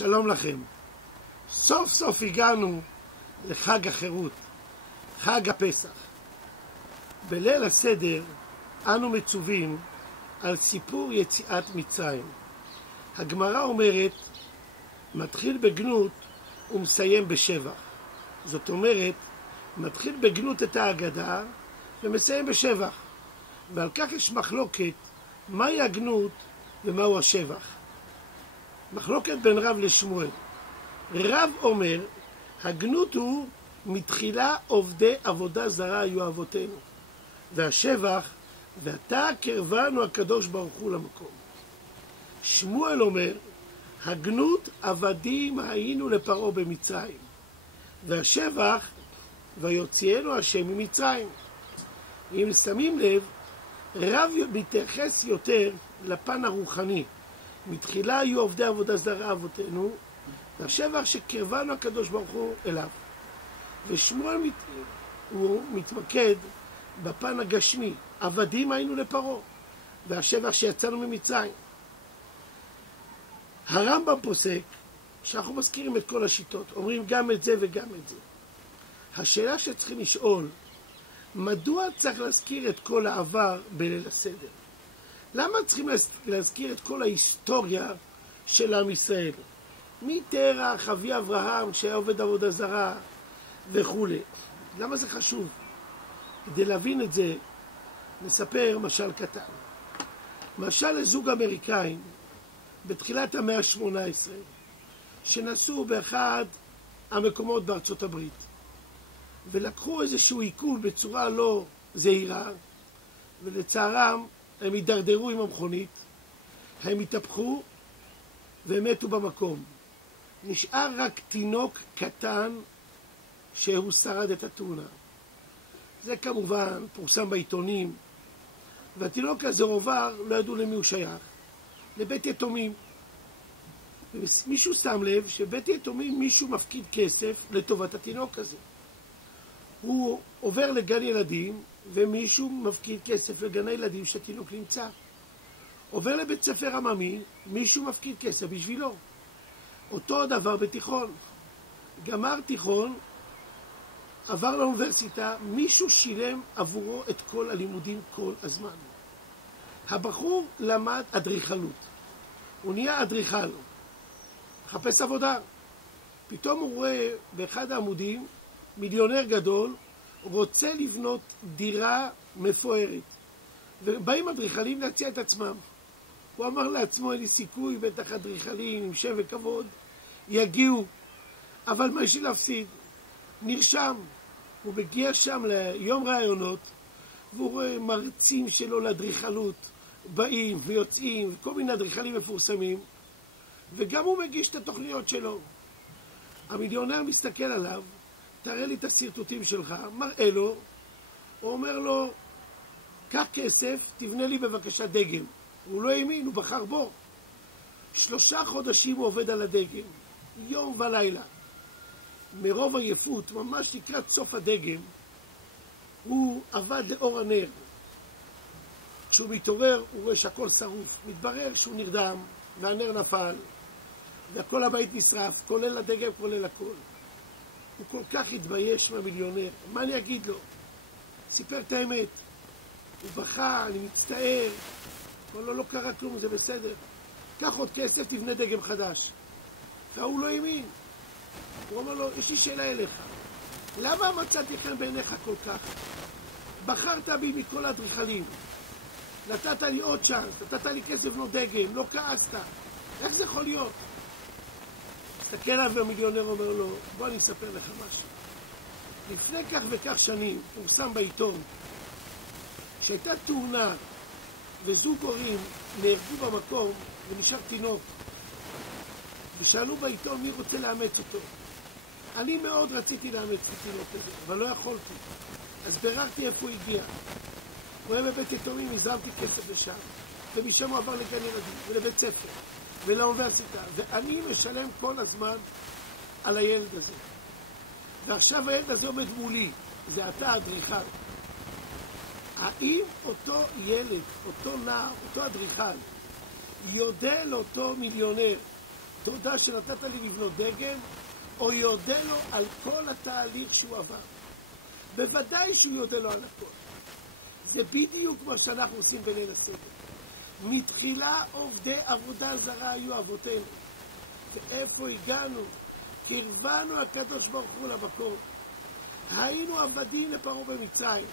שלום לכם. סוף סוף הגענו לחג החירות, חג הפסח. בליל הסדר אנו מצווים על סיפור יציאת מצרים. הגמרא אומרת, מתחיל בגנות ומסיים בשבח. זאת אומרת, מתחיל בגנות את ההגדה ומסיים בשבח. ועל כך יש מחלוקת מהי הגנות ומהו השבח. מחלוקת בין רב לשמואל. רב אומר, הגנות הוא מתחילה עובדי עבודה זרה היו אבותינו, והשבח, ואתה קרבנו הקדוש ברוך הוא למקום. שמואל אומר, הגנות עבדים היינו לפרעה במצרים, והשבח, ויוציאנו השם ממצרים. אם שמים לב, רב מתייחס יותר לפן הרוחני. מתחילה היו עובדי עבודה זרה אבותינו, והשבח שקרבנו הקדוש ברוך הוא אליו. ושמואל הוא מתמקד בפן הגשמי. עבדים היינו לפרעה, והשבח שיצאנו ממצרים. הרמב"ם פוסק שאנחנו מזכירים את כל השיטות, אומרים גם את זה וגם את זה. השאלה שצריכים לשאול, מדוע צריך להזכיר את כל העבר בליל הסדר? למה צריכים להזכיר את כל ההיסטוריה של עם ישראל? מתרח, אבי אברהם, שהיה עובד עבודה זרה וכו'. למה זה חשוב? כדי להבין את זה, נספר משל קטן. משל לזוג אמריקאים בתחילת המאה ה-18, שנסעו באחד המקומות בארצות הברית, ולקחו איזשהו עיכוב בצורה לא זהירה, ולצערם הם הידרדרו עם המכונית, הם התהפכו והם מתו במקום. נשאר רק תינוק קטן שהוא שרד את התאונה. זה כמובן פורסם בעיתונים, והתינוק הזה עובר, לא ידעו למי הוא שייך, לבית יתומים. מישהו שם לב שבית יתומים מישהו מפקיד כסף לטובת התינוק הזה. הוא עובר לגן ילדים, ומישהו מפקיד כסף לגן הילדים שהתינוק נמצא. עובר לבית ספר עממי, מישהו מפקיד כסף בשבילו. אותו דבר בתיכון. גמר תיכון, עבר לאוניברסיטה, מישהו שילם עבורו את כל הלימודים כל הזמן. הבחור למד אדריכלות. הוא נהיה אדריכל. מחפש עבודה. פתאום הוא רואה באחד העמודים, מיליונר גדול, רוצה לבנות דירה מפוארת. ובאים אדריכלים להציע את עצמם. הוא אמר לעצמו, אין לי סיכוי, בטח אדריכלים עם שם וכבוד יגיעו. אבל מה יש לי להפסיד? נרשם. הוא מגיע שם ליום רעיונות, והוא רואה מרצים שלו לאדריכלות, באים ויוצאים, וכל מיני אדריכלים מפורסמים, וגם הוא מגיש את התוכניות שלו. המיליונר מסתכל עליו, תראה לי את הסרטוטים שלך, מראה לו, הוא אומר לו, קח כסף, תבנה לי בבקשה דגם. הוא לא האמין, הוא בחר בו. 3 חודשים הוא עובד על הדגם, יום ולילה. מרוב עייפות, ממש לקראת סוף הדגם, הוא עבד לאור הנר. כשהוא מתעורר, הוא רואה שהכל שרוף. מתברר שהוא נרדם, והנר נפל, והכל הבית נשרף, כולל הדגם, כולל הכל. הוא כל כך התבייש מהמיליונר. מה אני אגיד לו? סיפר את האמת. הוא בכה, אני מצטער. אבל לא קרה כלום, זה בסדר. קח עוד כסף, תבנה דגם חדש. והוא לא האמין. הוא אומר לו, יש לי שאלה אליך. למה מצאתי חן בעיניך כל כך? בחרת בי מכל האדריכלים. נתת לי עוד צ'אנס, נתת לי כסף לבנות דגם, לא כעסת. איך זה יכול להיות? מסתכל עליו והמיליונר אומר לו, בוא אני אספר לך משהו. לפני כך וכך שנים, פורסם בעיתון, שהייתה תאונה וזוג הורים נהרגו במקום ונשאר תינוק. ושאלו בעיתון מי רוצה לאמץ אותו. אני מאוד רציתי לאמץ את התינוק הזה, אבל לא יכולתי. אז ביררתי איפה הוא הגיע. הוא היה בבית יתומים, הזרמתי כסף לשם. ומשם הוא עבר לגן ילדים ולבית ספר ולאוניברסיטה. ואני משלם כל הזמן על הילד הזה. ועכשיו הילד הזה עומד מולי. זה אתה אדריכל. האם אותו ילד, אותו נער, אותו אדריכל, יודע לאותו מיליונר תודה שנתת לי לבנות דגם, או יודה לו על כל התהליך שהוא עבר. בוודאי שהוא יודה לו על הכל. זה בדיוק מה שאנחנו עושים בליל הסדר. מתחילה עובדי עבודה זרה היו אבותינו. ואיפה הגענו? קרבנו הקדוש ברוך הוא למקום. היינו עבדים לפרעה במצרים,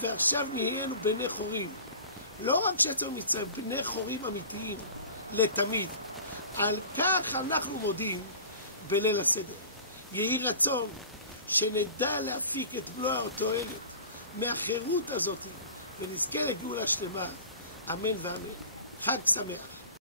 ועכשיו נהיינו בני חורים. לא רק שיצאנו מצרים, בני חורים אמיתיים, לתמיד. על כך אנחנו מודים בליל הסדר. יהי רצון שנדע להפיק את מלוא התועלת מהחירות הזאת, ונזכה לגאולה שלמה. אמן ואמן. חג שמח.